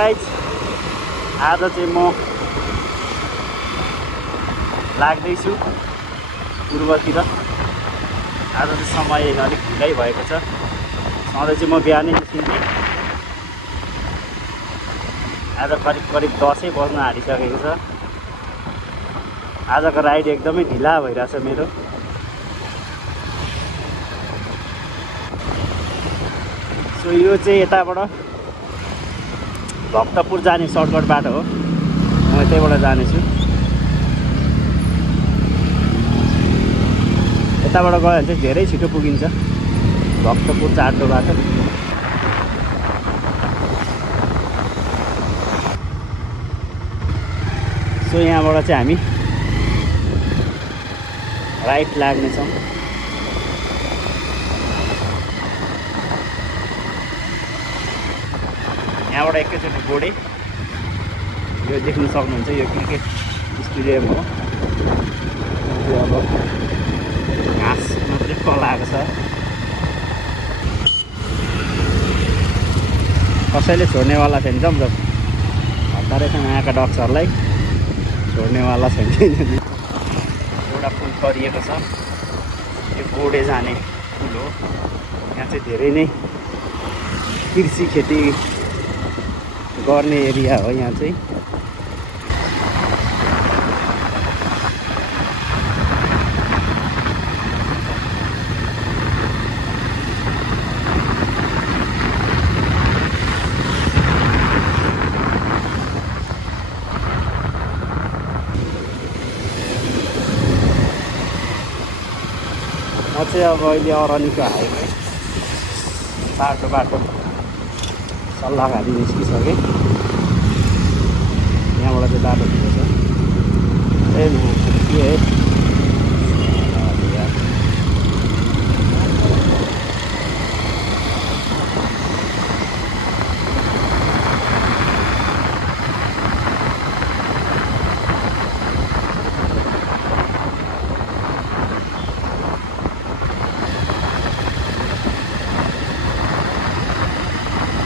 Guys आज चाहिँ म लाग्दैछु पूर्वतिर। आज चाहिँ समय अलिक ढिलै भएको छ। सधैँ चाहिँ म बिहानै निस्किन्थेँ। आज करिब 10 बज्न आँटिसकेको छ। आजको राइड एकदमै ढिला भइरहेछ मेरो। सो यो चाहिँ यताबाट भक्तपुर जाने सर्टकट बाटो हो। म त्यहीबाट जानेछु। यताबाट गयो भने चाहिँ धेरै छिटो पुगिन्छ भक्तपुर चाटो बाटो। सो यहाँबाट चाहिँ हामी राइट लाग्नेछौँ। यहाँबाट एकैचोटि गोडे यो देख्न सक्नुहुन्छ। यो क्रिकेट स्टेडियम हो। अब घाँस मात्रै फलाएको छ। कसैले छोड्नेवाला छैन। जमजम हतारै छ यहाँका डक्सहरूलाई। छोड्नेवाला छैन। एउटा पुल गरिएको छ। यो गोडे जाने पुल हो। यहाँ चाहिँ धेरै नै कृषि खेती गर्ने एरिया हो। यहाँ चाहिँ म चाहिँ अब अहिले अरनिको हाइवे बाटो सल्लाहघारी निस्किसकेँ। यहाँबाट चाहिँ बाटो ढिलो छ। के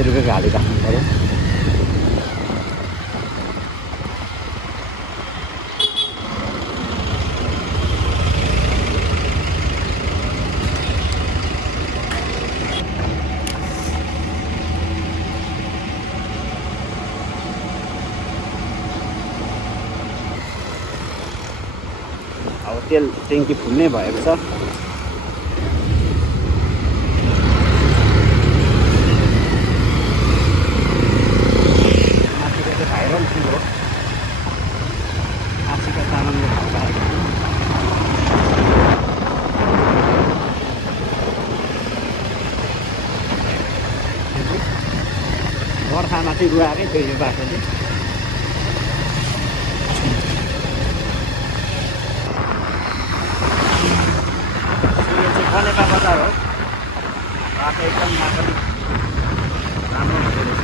रुपियाँको हाली राख्नु पऱ्यो। अब तेल ट्याङ्की फुल्ने भएको छ। बर्खामा चाहिँ रुवाएकै थियो यो बाटोले। यो चाहिँ बनेपा बजार हो। बाटो एकदम माटो राम्रो हुँदो रहेछ।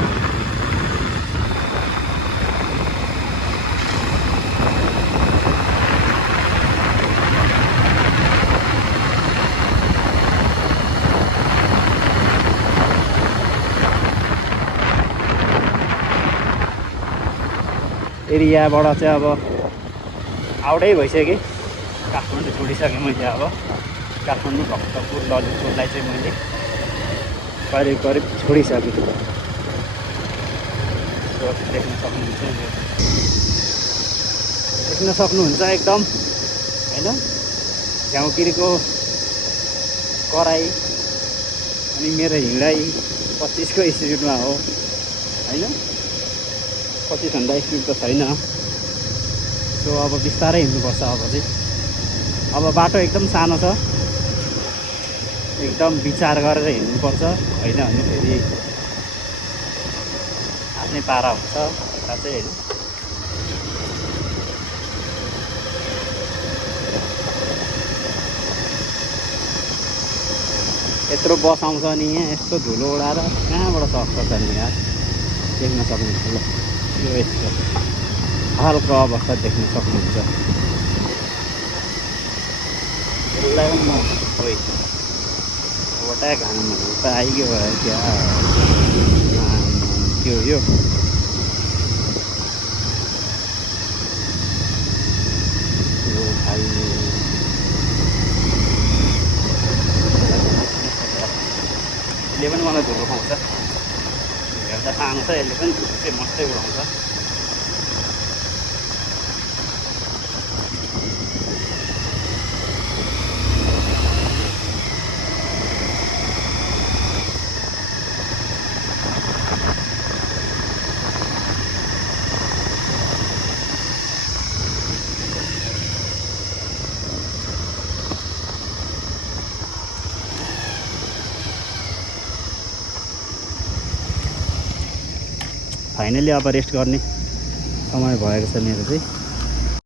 एरियाबाट चाहिँ अब आउटै भइसकेँ। काठमाडौँ छोडिसकेँ मैले। अब काठमाडौँ भक्तपुर ललितपुरलाई चाहिँ मैले करिब छोडिसकेँ। देख्न सक्नुहुन्छ एकदम होइन झ्याउकिरीको कराई अनि मेरो हिँडाइ 25को स्पिडमा हो होइन। 25 स्पिड त छैन। सो अब बिस्तारै हिँड्नुपर्छ। अब चाहिँ अब बाटो एकदम सानो छ। एकदम विचार गरेर हिँड्नुपर्छ। होइन भने फेरि आफ्नै पारा हुन्छ यता चाहिँ होइन। यत्रो बस आउँछ नि यहाँ। यस्तो धुलो उडाएर कहाँबाट सक्छ त नि यार। देख्न सक्नुहुन्छ ल। यो यस्तो हालको अवस्था देख्न सक्नुहुन्छ। यसलाई म खोइ वटा घामहरू त आइगयो क्या। त्यो यो यसले पनि मलाई धुलो खुवाउँछ हेर्दा सानो छ यसले पनि धुलो चाहिँ मस्तै उडाउँछ फाइनली अब रेस्ट गर्ने समय भएको छ मेरो चाहिँ